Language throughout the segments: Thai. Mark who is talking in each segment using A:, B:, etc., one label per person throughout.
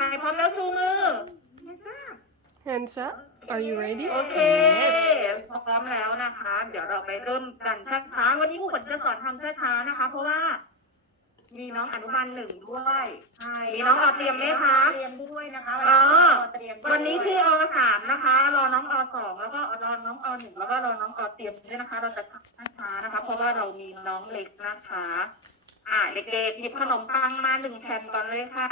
A: พร้อมแล้วชูมือ
B: Hands up. Are you ready?
A: โอเคพร้อมแล้วนะคะ เดี๋ยวเราไปเริ่มกันช้าๆวันนี้ครูฝนจะสอนทำช้าๆนะคะ เพราะว่ามีน้องอนุบาล1ด้วยมีน้องเตรียมไหมคะ
C: เตรียมด้วยนะคะ
A: วันนี้พี่3นะคะ รอน้อง2แล้วก็รอน้อง1แล้วก็รอน้องเตรียมด้วยนะคะ เราจะช้าๆนะคะ เพราะว่าเรามีน้องเล็กนะคะเด็กๆหยิบขนมปังมา1แผ่นก่อนเลยค่ะ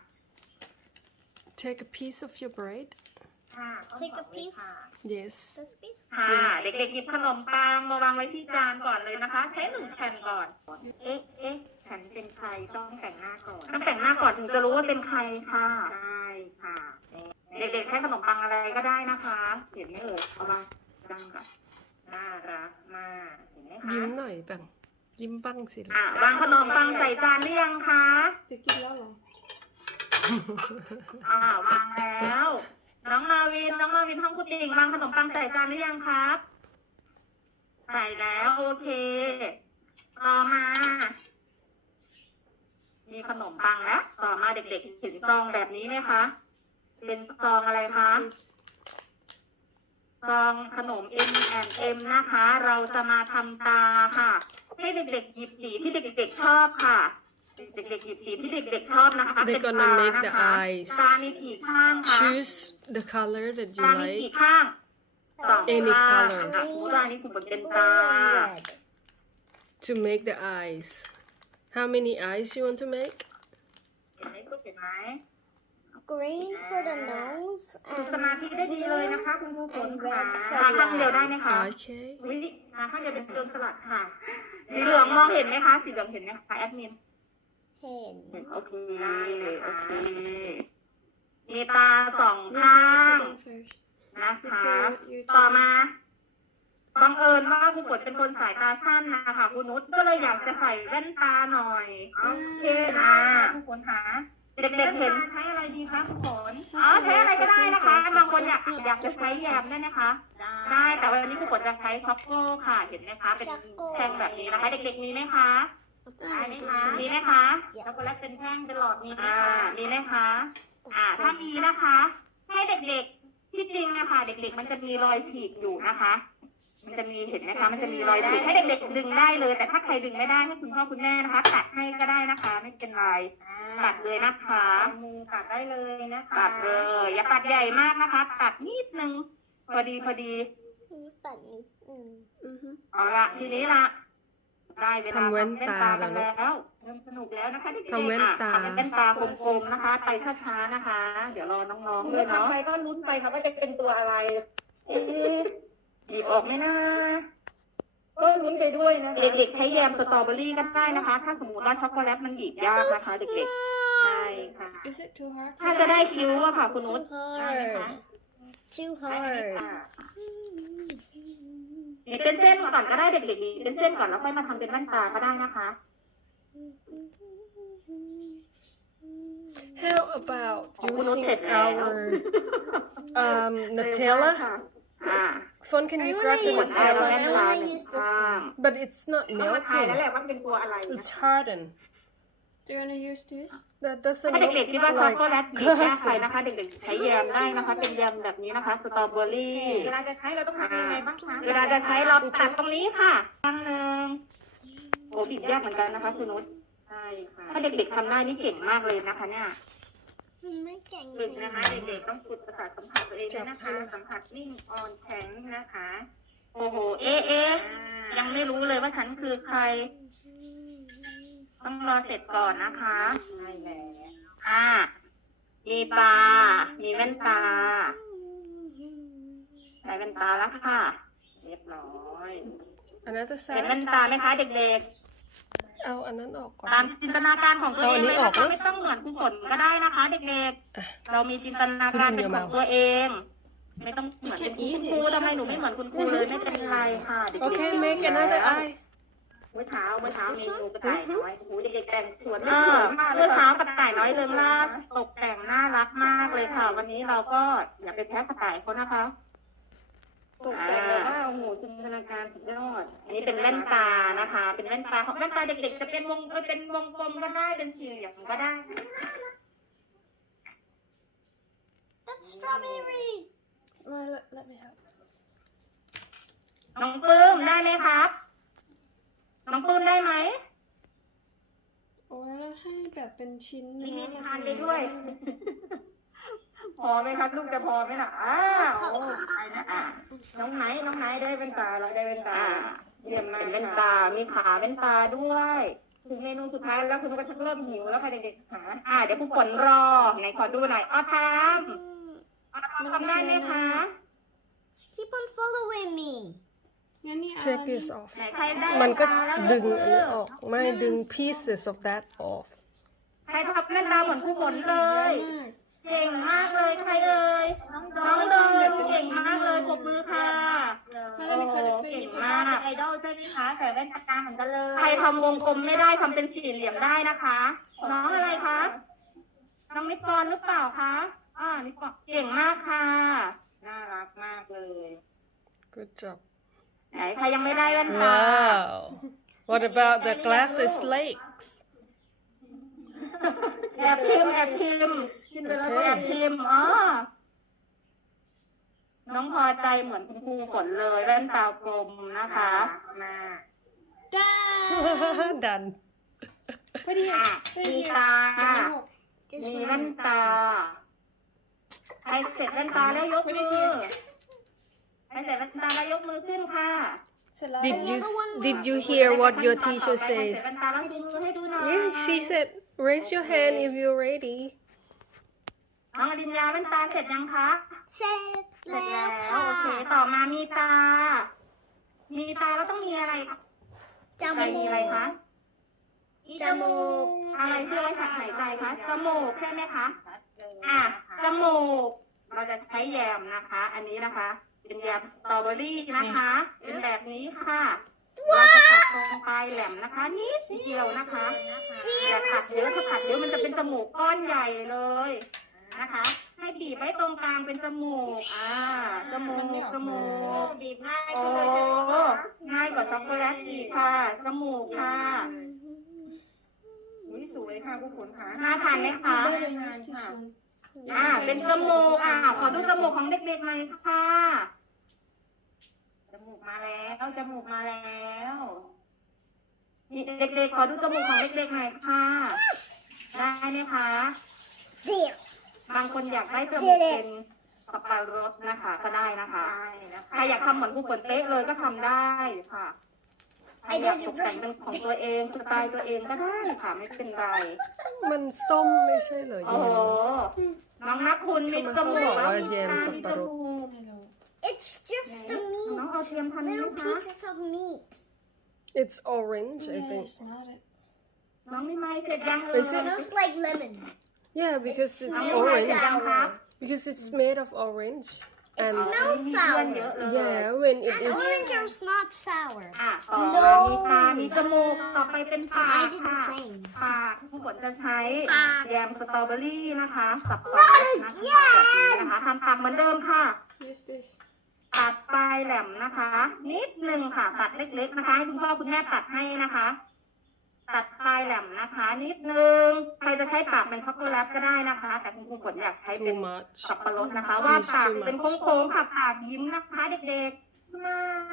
B: Take a piece of your bread.
C: Take a piece.
B: Yes.
A: ค่ะเด็กๆหยิบขนมปังมาวางไว้ที่จานก่อนเลยนะคะ ใช้1แผ่นก่อน
C: ฉันเป็นใครต้องแต่งหน้าก่อน
A: ต้องแต่งหน้าก่อนถึงจะรู้ว่าเป็นใครค่ะ
C: ใช่ค่ะ
A: เด็กๆใช้ขนมปังอะไรก็ได้นะคะเห็นไหมเอามาดังก่อน
C: น่ารักมากเห็นไหมคะ
B: ยิ้มหน่อยปังยิ้มปังสิ
A: วางขนมปังใส่จานหรือยังคะ
B: จะกินแล้วเหรอ
A: วางแล้ว น้องมาวินห้องคุณติ่งวางขนมปังใส่จานหรือยังครับ ใส่แล้วโอเค ต่อมา มีขนมปังแล้วต่อมาเด็กๆเห็นซองแบบนี้ไหมคะ เป็นซองอะไรคะซองขนม M&M นะคะ เราจะมาทำตาค่ะ ให้เด็กๆหยิบสีที่เด็กๆชอบค่ะ เด็กๆหยิบสีที่เด็กๆชอบนะคะ
B: They're gonna make the eyes.
A: ตามีกี่ข้างคะ
B: Choose the color that you
A: ตามีกี่
B: like.
A: ข้าง2
B: Any
A: ข้าง
B: color.
A: ตานี้คุณเป็นตา
B: To make the eyes. How many eyes you want to make?
A: เห็นไหมลูกเห็นไหม
C: Green for the nose
A: ฝึกสมาธิได้ดีเลยนะคะคุณครูฝน
C: and
A: ค่ะ
C: red
A: ตา
C: for
A: ข้างเดียวได้ไหม
C: the
A: คะ
B: Okay.
A: ตาข้างเดียวเป็นโจรสลัดค่ะ สีเหลืองมองเห็นไหมคะสีเหลืองเห็นไหมคะแอดมิน
C: เห็น
A: โอเคโอเค มีตา2ข้างนะคะ ต่อมาบังเอิญว่าครูฝนเป็นคนสายตาสั้นนะคะคุณนุชก็เลยอยากจะใส่แว่นตาหน่อยโอเคคุณฝนหาเด็กๆเห็น
C: ใช้อะไรดีคะคุณฝน
A: ใช้อะไรก็ได้นะคะบางคนอยากจะใช้แยมได้ไหมคะได้แต่วันนี้ครูฝนจะใช้ช็อกโกค่ะเห็นไหมคะเป็นแท่งแบบนี้นะคะ เด็กๆมีไหมคะได้ไหมคะมีไหมคะ
C: ช็อกโกแลตเป็นแท่งเป็นหลอดมีไหม
A: มีไหมคะถ้ามีนะคะ ให้เด็กๆที่จริงนะคะเด็กๆมันจะมีรอยฉีกอยู่นะคะ มันจะมีเห็นไหมคะมันจะมีรอยฉีกให้เด็กๆดึงได้เลย แต่ถ้าใครดึงไม่ได้ให้คุณพ่อคุณแม่นะคะตัดให้ก็ได้นะคะไม่เป็นไรตัดเลยนะคะ
C: มือตัดได้เลยนะคะ
A: ตัดเลยอย่าตัดใหญ่มากนะคะ ตัดนิดนึงพอดี
C: ตัดนิดนึง
A: เอาละทีนี้ละได้เวลา
B: ทำแว่นตา
A: กันแล้วเริ่มสนุกแล้วนะคะเด็กๆ
B: ทำแว่นตา
A: ทำแว่นตากลมๆนะคะ ไปช้าๆนะคะ เดี๋ยวรอน้องๆด้วย
C: ทำ
A: เนาะ
C: ไปก็ลุ้นไปค่ะว่าจะเป็นตัวอะไร
A: หยิบออกไหมนะ
C: ก็ลุ้นไปด้วยนะคะ
A: เด็กๆใช้แยมสตรอเบอรี่ก็ได้นะคะ ถ้าสมมติว่าช็อกโกแลตมันหยิบยากนะคะ เด็กๆใช่ค่ะ
D: Is it too hard?
A: ถ้าจะได้คิ้วอะค่ะ คุณนุช
C: ได้ไหมคะ
D: Too
A: ได้
D: hard.
A: ค่ะหยิบเป็นเส้นก่อนก็ได้เด็กๆหยิบเป็นเส้นก่อนแล้วค่อยมาทำเป็นแว่นตาก็ได้นะคะ
B: How about
A: ของคุณนุช
B: using
A: เสร็จแล้ว
B: our Nutella? Fun, can you grab the
A: หมดแล้ว
B: Nutella?
A: แว่นตาหนึ่งข้าง
B: But it's not
C: ต้องมาทายแล้วแห
B: melting.
C: ละว่าเป็นตัวอะไรนะ
B: It's hardened.
D: Do you want to use this?
B: That doesn't
A: ถ้า
B: look
A: เด็กๆคิดว่าช็อกโกแลต
B: like
A: หยิบยากไปนะคะ
B: glasses.
A: เด็กๆใช้แยมได้นะคะ เป็นแยมแบบนี้นะคะ สตรอเบอรี่
C: เวลาจะใช้เราต้องทำยังไงบ้างคะ
A: เวลาจะใช้เราตัดตรงนี้ค่ะตั้งหนึ่งโอ้บีบยากเหมือนกันนะคะคุณนุช
C: ใช่ค่ะ
A: ถ้าเด็กๆทำได้นี่เก่งมากเลยนะคะเนี่ย
C: มันไม่เก่ง
A: ฝึกนะคะเด็กๆต้องฝึกประสาทสัมผัสตัวเองด้วยนะคะ สัมผัสนิ่งอ่อนแข็งนะคะ โอ้โหยังไม่รู้เลยว่าฉันคือใคร ต้องรอเสร็จก่อนนะคะ
C: ใช่แล้ว
A: มีตา มีแว่นตาใส่แว่นตาแล้วค่ะ เรียบร้อย
B: Another
A: เห็นแว่น
B: side.
A: ตาไหมคะเด็ก
B: เอาอันนั้นออกก่อน
A: ๆ ตามจินตนาการของตัวเองเลย
B: เอาอันนี้อ
A: นะ
B: อก
A: คะ
B: นะ
A: ไม่ต้องเหมือนครูฝนก็ได้นะคะ เด็ก
B: อ่ะ
A: ๆ เรามีจินตนาการเป็นของตัวเอง ไม่ต้องเหมือนคุณครูทำไมหนูไม่เหมือนคุณครูเลยไม่เป็นไรค่ะเด็กๆ
B: Okay, make another eye.
C: เมื่อเช้าเมนูกระต่ายน้อยโอ้โหเด็กๆแต่งสวย
A: เอ
C: ส
A: อ
C: วยมากเลย
A: เมื่อ
C: ค่ะ
A: เช้ากระต่ายน้อยเริงล่าตกแต่งน่ารักมากเลยค่ะ วันนี้เราก็อย่าไปแพ้กระต่ายเขานะคะ
C: ตกแต่งแบบว่าโอ้โหจินตนาการสุดยอด
A: อันนี้เป็นแว่นตานะคะ เป็นแว่นตาของแว่นตาเด็กๆจะเป็นวงกลมก็ได้เป็นสี่เหลี่ยมก็ได้
D: That's strawberry. Well, let me help.
A: น้องปื้มได้ไหมครับ น้องปื้มได้ไหม
D: โอ้ยแล้วให้แบบเป็นชิ้น
A: มี
D: เนื้อ
A: ทานไปด้วย พอไหมครับลูกจะพอไหมล่ะโอ้ไปนะน้องไหนได้เป็นตาเราได้เป็นตาเยี่ยมมากเป็นตา มีขาเป็นตาด้วยถึงเมนูสุดท้ายแล้วคุณก็ชักเริ่มหิวแล้วค่ะเด็กๆหาเดี๋ยวผู้ฝนรอไหนขอดูหน่อยอ้อทำได้ไหมคะ
D: Keep on following me. งั้นนี่
B: Take this off
A: ไหนใครได้
B: มันก็
A: ตาแล้ว
B: ดึง
A: ย
B: อันนี้ออก ไม่ดึง pieces of that off
A: ใครทำเล่นตาเหมือนผู้ฝนเลย เก่งมากเลยใครเอ่ยน้องเดินเก่งมากเลยปรบมือค่ะโอ้เก่งมากไอดอลใช่ไหมคะใส่แว่นตาเหมือนกันเลยใครทำวงกลมไม่ได้ทำเป็นสี่เหลี่ยมได้นะคะ น้องอะไรคะน้องนิปปอนหรือเปล่าคะนิปปอนเก่งมากค่ะน่ารักมากเลย
B: good job
A: ไหนใครยังไม่ได้แว่นตา
B: wow what about the glasses legs
A: แอบชิมแอบชิมน้องพอใจเหมือนคุณครูฝนเลยแว่นตากลมนะคะมา
B: done
D: พอดี
A: มีตา มีแว่นตาใครเสร็จแว่นตาแล้วยกมือใครเสร็จแว่นตาแล้วยกมือขึ้นค่ะ
D: เสร็จแล้ว
B: did you hear what your teacher
A: ใคร
B: says
A: เสร็จแว่นตาแล้วชูมือให้ดูหน่อย
B: yeah she said raise your hand if you're ready
A: น้องอดินยาแว่นตาเสร็จยังคะ
D: เสร็จ
A: เสร็จ
D: แล้
A: แล้ว วโอเคต่อมามีตา มีตาแล้วต้องมีอะไรคะ
D: จ
A: มี
D: มู
A: อะไรคะ
D: จมูก
A: อะไรที่ไว้ใส่หายใจคะจมูกใช่ไหมคะจมูกเราจะใช้แยมนะคะ อันนี้นะคะ เป็นแยมสตรอเบอรี่นะคะ เป็นแบบนี้ค่ะเราจะตัดตรงปลายแหลมนะคะนิดเดียวนะคะอย่าตัดเยอะถ้าตัดเยอะมันจะเป็นจมูกก้อนใหญ่เลยนะคะ ให้บีบไว้ตรงกลางเป็นจมูกจมูกบีบง่ายง่ายกว่าช็อกโกแลตอีกค่ะจมูกค่ะสวยค่ะผู้ฝนค่ะน่าทานไหมคะ เป็นจมูกขอดูจมูกของเด็กๆหน่อยค่ะจมูกมาแล้วนี่เด็กๆขอดูจมูกของเด็กๆหน่อยค่ะได้ไหมคะบางคนอยากได้จมูกเป็นสับปะรดนะคะก็ได้นะคะใครอยากทำเหมือนผู้ฝนเป๊ะเลยก็ทำได้ค่ะใครอยากตกแต่งเป็นของตัวเองสไตล์ตัวเองก็ได้ค่ะไม่เป็นไร
B: มันส้มไม่ใช่เหรอ
A: โอ้โหน้องนักคุณมีจมูกแล้วมี
B: สับปะรด
D: It's just the
A: น้อง
D: meat.
A: เอาเทียมทันไหม
D: Little
A: คะ
D: pieces of meat.
B: it's orange I think
D: not it.
A: น้องไม่ไม่เสร็จยังเลย
B: Is it?
D: Smells like lemon.
B: yeah because
A: น้อง
B: it's
A: ไม่ไม่เสร็จ
B: orange
A: ยังคะ
B: because it's made of orange and
D: Smells
A: มีเพื่อน
D: sour.
A: เยอะเลย
B: yeah when it
D: And
B: is
D: orange is not sour.
A: ต่อมีตา มีจมูก ต่อไปเป็นปาก
D: I did the
A: ค่ะ
D: same.
A: ปากผู้ฝนจะใช้แยมสตรอเบอรี่นะคะสับปะรดนะคะ
D: Yeah
A: แบบนี้นะคะทำปากเหมือนเดิมค่ะ
B: use this
A: ตัดปลายแหลมนะคะ นิดนึงค่ะ ตัดเล็กๆนะคะให้คุณพ่อคุณแม่ตัดให้นะคะ ตัดปลายแหลมนะคะ นิดนึงใครจะใช้ปากเป็นช็อกโกแลตก็ได้นะคะ แต่คุณครูฝนอยากใช้เป็น
B: too much
A: สับปะรดนะคะ ว่าปากเป็นโค้งๆค่ะปากยิ้มนะคะเด็กๆสมา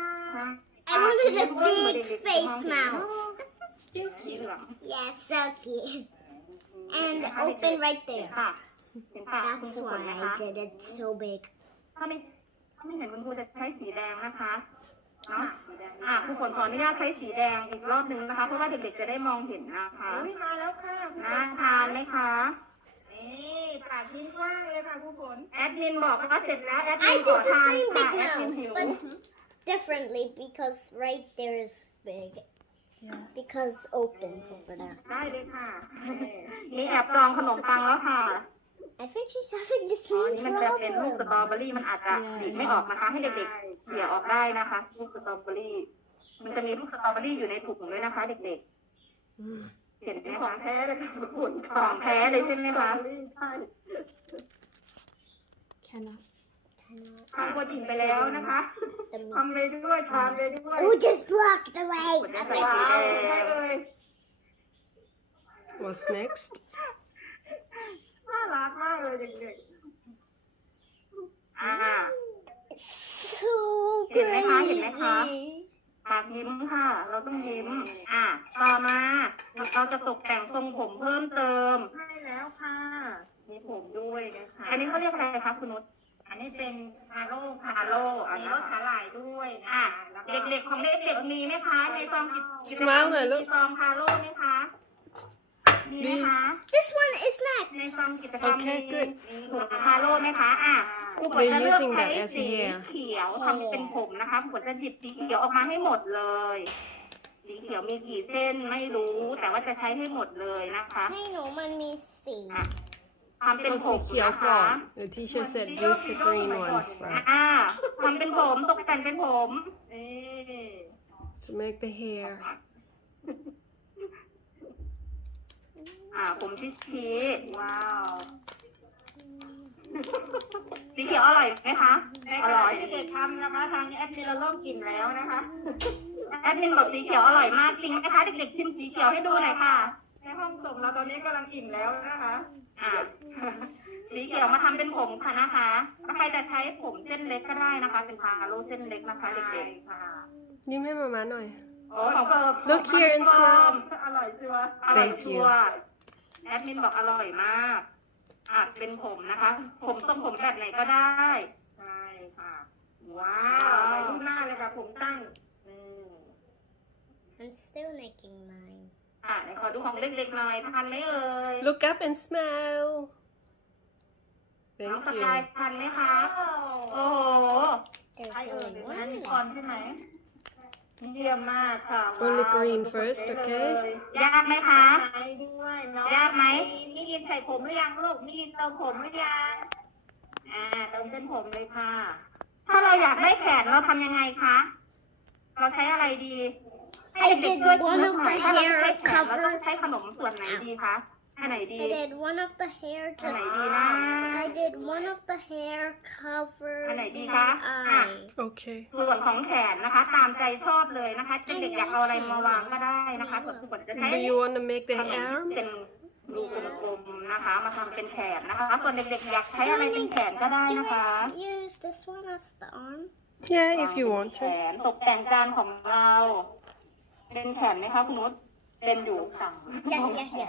D: I wanted a big face mouth.
A: Still cute.
D: Yeah, so cute. And open right there.
A: ค่ะเป็นปากคุณ
D: That's
A: ครูฝน
D: why
A: นะคะ
D: I did it so big.
A: ถ้าไม่เห็นคุณครูจะใช้สีแดงนะคะเนาะครูฝนขออนุญาตใช้สีแดงอีกรอบนึงนะคะ เพราะว่าเด็กๆจะได้มองเห็นนะคะมาแล้วค่ะน่าทานไหมคะนี่ปากยิ้มกว้างเลยค่ะครูฝนแอดมินบอกว่าเสร็จแล้วแอดมิ
D: I
A: นขอ
D: did the
A: ทาน
D: same
A: ค่ะ
D: big
A: แอดมิน
D: mouth,
A: หิว
D: but differently because right there is big. Yeah. Because open over there.
A: ได้เลยค่ะมีแอบจองขนมปังแล้วค่ะ
D: I think she's having the
A: อัน
D: same
A: นี้มันจะเป็นลูกสตรอ
D: problem.
A: เบอรี่มันอาจจะบีบไม่ออกนะคะให้เด็กๆเขี่ยออกได้นะคะลูกสตรอเบอรี่มันจะมีลูกสตรอเบอรี่อยู่ในถุงด้วยนะคะ เด็กๆเห็นไหมคะของแท้เลยค่ะของแท้เลยใช่ไหมคะใช่
D: Cannot.
A: ทำคนอิ่มไปแล้วนะคะ
D: The
A: ทำเลยด้วยทานเลยด้วย
D: Oh, just blocked the way.
A: กดได้ใส่สีแดงได้เลย
B: what's next
A: น่ารักมากเลยเด็ก
D: So
A: เห็นไหมคะเห็นไหมคะ
D: crazy.
A: ปากยิ้มค่ะ เราต้องยิ้ม ต่อมาเราจะตกแต่งทรงผมเพิ่มเติม
C: ใช่แล้วค่ะ มีผมด้วยนะคะ
A: อันนี้เขาเรียกอะไรคะคุณนุช
C: อันนี้เป็นฮาโลค่ะ
A: ฮาโล
C: มีรสสาหร่ายด้วยนะคะแล้วก็
A: เด็กๆของเด็กๆมีไหมคะ ในซองกิจกรรม
B: Smile หน่อยลูก
A: มีซองฮาโลไหมคะ มีไหมคะ
D: This one is
A: ใน
D: next.
A: ซองกิจกรรม
B: Okay, good.
A: มีถุงฮาโลไหมคะครูฝน
B: They're
A: จะเลือก
B: using
A: ใช้
B: that as
A: สี
B: hair.
A: เขียวทำเป็นผมนะคะครูฝนจะหยิบสีเขียวออกมาให้หมดเลย สีเขียวมีกี่เส้นไม่รู้ แต่ว่าจะใช้ให้หมดเลยนะคะ
D: ให้หนูมันมีสี
A: ทำเป็น
B: เอา
A: ผ
B: สี
A: ม
B: เขียว
A: นะ
B: ก่อ
A: คะ
B: น The teacher said use the green ones first
A: ทำเป็นผมตกแต่งเป็นผม
B: to make the hair.
A: ผมชี้
C: ว้าว
A: สีเขียวอร่อยไหมคะ
C: ในขณะที่เด็กทำนะคะทางแอดมินเราเริ่มกินแล้วนะคะ
A: แอดมินบอกสีเขียวอร่อยมากจริงไหมคะเด็กๆชิมสีเขียวให้ดูหน่อยค่ะ
C: ในห้องส่งเราตอนนี้กำลังอิ่มแล้วนะคะ
A: สีเขียวมาทำเป็นผมค่ะนะคะถ้าใครจะใช้ผมเส้นเล็กก็ได้นะคะ เป็นพาโลเส้นเล็กนะคะเด็ก
C: ค่ะ
B: ยิ้มให้มาม่าหน่อย
A: ๆโอ้ของเฟิร์ม
B: Look here and smile
C: อร่อยชัวร์
A: อร่อย
B: Thank
A: ชั
B: you
A: วร์แอดมินบอกอร่อยมากเป็นผมนะคะ ผมทรงผมแบบไหนก็ได้
C: ใช่ค่ะ ว้าวไปที่หน้าเลยค่ะผมตั้ง
D: I'm still making mine.
A: ไหนขอดูของเล็กๆหน่อยทันไหมเอ่ย
B: Look up and smile.
A: น้อง
B: Thank
A: สกาย
B: you.
A: ทันไหมคะ โอ้โห
D: There's
C: ใช่เอ่ย
D: only
C: นั่น
D: one
C: มีก่อน
D: left.
C: ใช่ไหมเยี่ยมมากค่ะ
B: Only
C: ว้าว
B: green
C: ทุกคน
B: first,
C: เป๊ะ
B: okay?
C: เลย
A: ยากไหมคะ
C: ไหนด้วยเนาะ
A: ยากไหม
C: นี่ยินใส่ผมหรือยังลูกนี่ยินเติมผมหรือยังเติมเส้นผมเลยค่ะ
A: ถ้าเราอยากได้แขนเราทำยังไงคะ เราใช้อะไรดี ให้เด็กๆช่วยคิดหน่อยถ้าเราใช้แขนเราต้องใช้ขนมส่วนไหนดีคะอันไหนดี
D: I did one of the hair
A: อัน
D: just.
A: ไหนดีนะ
D: I did one of the hair cover
A: อันไหนดี
D: the
A: คะ
D: eye.
B: Okay.
A: ส่วนของแขนนะคะ ตามใจชอบเลยนะคะเด็กๆอยากเอาอะไรมาวางก็ได้นะคะส่วนผู้ปกครองจะใช้
B: Do you want to make
A: ข
B: the
A: นม
B: arm?
A: เป็นรูกลมๆนะคะ มาทำเป็นแขนนะคะ ส่วนเด็กๆอยากใช้อะไรเป็นแขนก็ได้
D: Do
A: นะคะ
D: I use this one as the arm?
B: Yeah, if you want
A: แข
B: to.
A: นตกแต่งจานของเรา เป็นแขนไหมคะคุณนุชเป็นอยู่สั่ง
D: Yeah.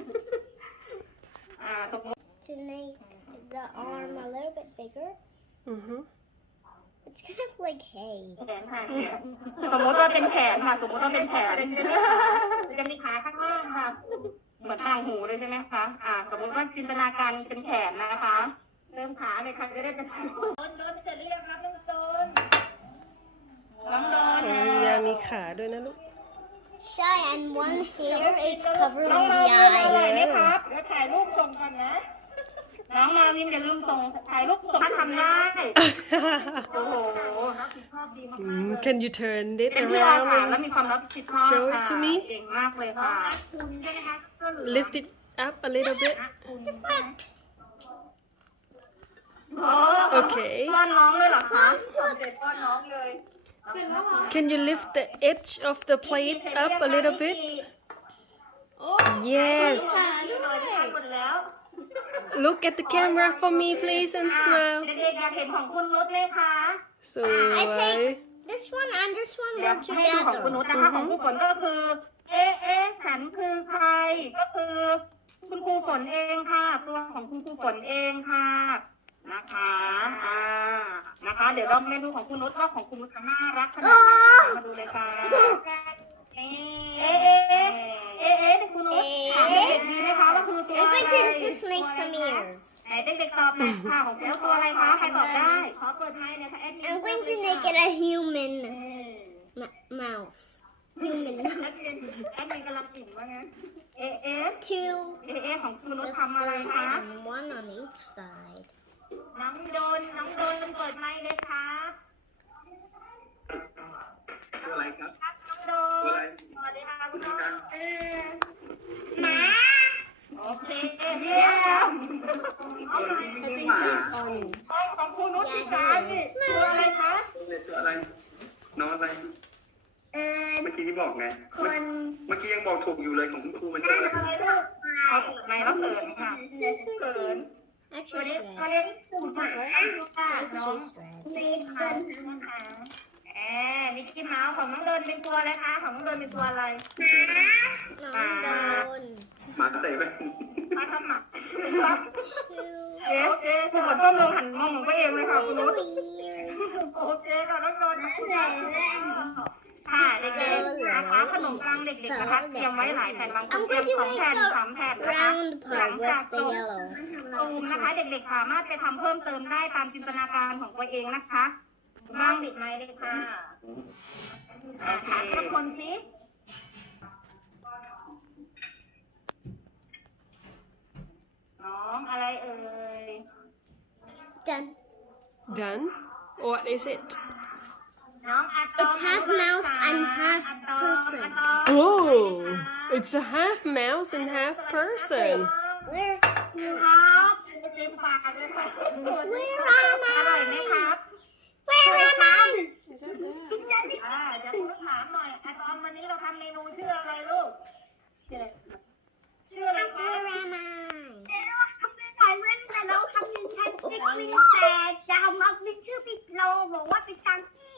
A: สมมติ
D: To make the arm a little bit bigger.
B: Mm-hmm.
D: It's kind of like hay.
C: แขนค่ะ
A: สมมติว่าเป็นแขนค่ะ สมมติว่าเป็นแขน
C: จะมีขาข้างล่างค่ะ
A: เหมือนต่างหูเลยใช่ไหมคะ สมมติว่าจินตนาการเป็นแขนนะคะ
C: เติมขาเลยค่ะจะได้เป็นโดนจะเรียกครับน้องโดน
A: น้องโดน
B: ยามีขาด้วยนะลูก
D: Shy, and one hair is covering
A: น้อง
D: the
A: มาวินอร่อย
D: eye.
A: ไหมครับ
C: เดี๋ยวถ่ายรูปส่งกันนะ
A: น้องมาวินอย่าลืมส่งถ่ายรูปส่งถ้าทำได้ โอ้โห
C: รับผิดชอบดีมากๆเลย
B: Can you turn it
A: เป็นที่อาสา
B: around
A: และมีความรับผิดชอบ
B: Show it
A: ค่ะ
B: to me
A: เก่งมากเลย
C: น้อง
A: ค่ะ
C: นัดคุณใช่ไหมคะเสื้อเหลื
B: and
C: อง
B: lift it up a little bit?
C: นัดคุณใช่ไหม
A: โอ้
B: Okay.
A: ป้อนน้องเลยเหรอคะ
C: เด็กป้อนน้องเลย
B: Can you lift the edge of the plate up a little bit? Yes.
A: หมดแล้ว
B: Look at the camera for me, please, and
A: เ
B: smile.
A: ด็กๆอยากเห็นของคุณนุชไหมคะ
B: So
D: I
B: I.
D: take this one and this one
A: เดี๋ยว
D: go
A: ให้ดูของคุณนุช
D: together.
A: นะคะ ของครูฝนก็คือ ฉันคือใคร ก็คือคุณครูฝนเองค่ะ ตัวของคุณครูฝนเองค่ะ นะคะนะคะ เดี๋ยวเราไปดูของคุณนุชว่าของคุณนุชจะน่ารักขนาดไหนมาดูเลยค่ะคุณนุชถามเด็กๆดีไหมคะว่าคือตัว
D: I'm
A: อะไร
D: going to just make some ears.
A: ไหนเด็กๆตอบหน่อยค่ะของคุณตัวอะไรคะใครตอบได้
C: ขอเปิดไมค์นะคะแอดมิน
D: I'm going to make it a human mouse. Human
C: แอ
D: mouse.
C: ดมินกำลังอิ่มว่างั้น
D: Two
A: ของคุณนุช
D: this
A: ทำอะไร
D: first
A: คะ
D: and one on each side.
C: น้องโดนเปิดไมค์เลยครับ
E: ตัวอะไรครับ
C: ครับน้องโด
E: ตัวอะไร
C: นสวัสดีค่ะคุณน้อง
A: หมาโอเคเยี่ยม
E: ตัวอะไรไม่ใช่หมา
A: ของคุณนุชที่การนี่ตัวอะไรคะ
E: ตัวอะไร น้องอะไร เมื่อกี้ที่บอกไง เมื่อกี้ยังบอกถูกอยู่เลยของคุณครูมันตัวอะไร
A: เขาเปิดไมค์แล้วเขินค่ะเขิน
C: ตัว
D: Actually,
C: นี้
D: it's
C: ตัว
D: red.
C: เล็กปุ่มหมาค่ะ
D: This
C: น้อง
D: is red.
C: มิกเกินนะคะมิกกี้เมาส์ของน้องเดินเป็นตัวอะไรคะของน้องเดินเป็นตัวอะไร
D: No, down.
E: หมาใส่แว่น
C: มาทำหมักครับ
D: Two.
C: โอเคคุณหมดต้มลงหันมองของตัวเองเลยค่ะคุณนุช
D: Ears.
C: โอเคค่ะน้องโดนค่ะเด็กๆนะคะขนมปังเด็กๆนะคะเตรียมไว้หลายแผ่นบางคนเตรียม2 แผ่น 3 แผ่นนะคะ
D: Round
C: หลั
D: part
C: งจาก
D: with the
C: จบ
D: yellow.
C: ตูมนะคะเด็กๆสามารถไปทำเพิ่มเติมได้ตามจินตนาการของตัวเองนะคะบ้างบิดไม้เลยค่ะถามทุกคนสิน้องอะไรเอ่ย
D: Done.
B: Done? What is it?
C: น้องอะตอม
D: It's half mouse and half
C: อะตอม
D: person.
C: อะตอม
B: Oh, it's a half mouse and half person.
D: Where?
C: ครับเต็มปากเลยค่ะ
D: Where am
C: อร่อยไหม
D: I?
C: ครับ
D: Where am I?
C: เดี๋ยวคุณถามหน่อยอะตอมวันนี้เราทำเมนูชื่ออะไรลูกชื่ออะไรคะ
D: Where am I?
C: แต่เราทำเป็นแค่ติ๊กติ๊กแต่จะทำมาเป็นชื่อผิดเราบอกว่าเป็นการที่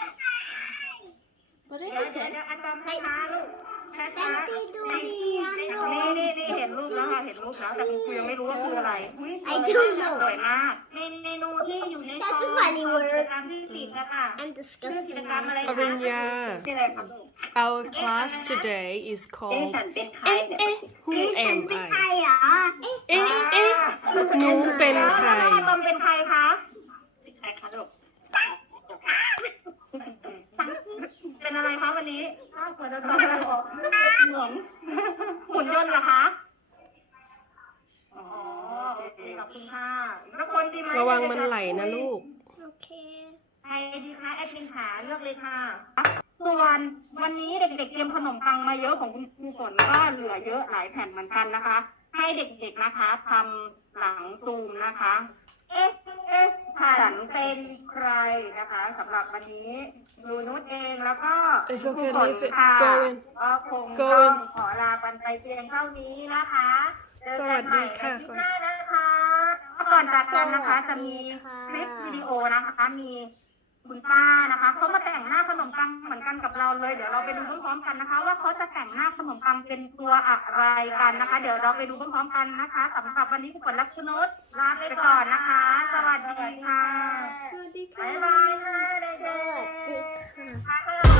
D: What
C: เดี๋
D: did
C: ยว
D: I say?
C: อะตอมช้าๆลูกช้า
D: They
C: ๆ
D: do
C: นี่เห็นรูปแล้วค่ะเห็นรูปแล้วแต่คุณครูยังไม่รู้ว่าคืออะไร
D: I don't know.
C: สวยมากเมนูที่อยู่ในซอง
D: That's a funny word.
C: กิจกรรมที่ติดนะคะ
D: And
C: ชื่อกิจ
D: disgusting.
C: กรรมอะไรคะ
B: Arinya.
C: ชื่ออะไรครับ
B: Our class today is called Who Am I?
C: เหรอ
B: เอ๊ะเอ๊ะหนูเป็นใคร
C: แล้วอะตอมเป็นใครคะเป็นใครคะลูกเป็นอะไรคะวันนี้เหมือนจะตอมอะไรหรอเหมือนหุ่นยนต์เหรอคะอ๋อโอเคขอบคุณค่ะแล้วคนดีไหม
B: ระวังมันไหลนะลูก
D: Okay.
C: ใครดีคะแอดมินขาเลือกเลยค่ะส่วนวันนี้เด็กๆเตรียมขนมปังมาเยอะของคุณครูฝนก็เหลือเยอะหลายแผ่นเหมือนกันนะคะ ให้เด็กๆนะคะทำหลังซูมนะคะ เอ๊ะฉันเป็นใครนะคะสำหรับวันนี้ดูนุชเองแล้วก็
B: It's
C: ครู
B: okay,
C: ฝน
B: leave it.
C: ค่ะ
B: Go in.
C: ก็คง
B: Go
C: ต้อง
B: in.
C: ขอลากันไปเพียงเท่านี้นะคะเจอกันใหม่ในคลิปหน้านะคะก่อนจากกันนะคะจะมีคลิปวิดีโอนะคะมีคุณป้านะคะเขามาแต่งหน้าขนมปังเหมือนกันกับเราเลยเดี๋ยวเราไปดูพร้อมๆกันนะคะ ว่าเขาจะแต่งหน้าขนมปังเป็นตัวอะไรกันนะคะ เดี๋ยวเราไปดูพร้อมๆกันนะคะสำหรับวันนี้คุณฝนและคุณนุชลาไปก่อนนะคะ สวัสดีค่ะบ๊ายบายค่ะเด็กๆ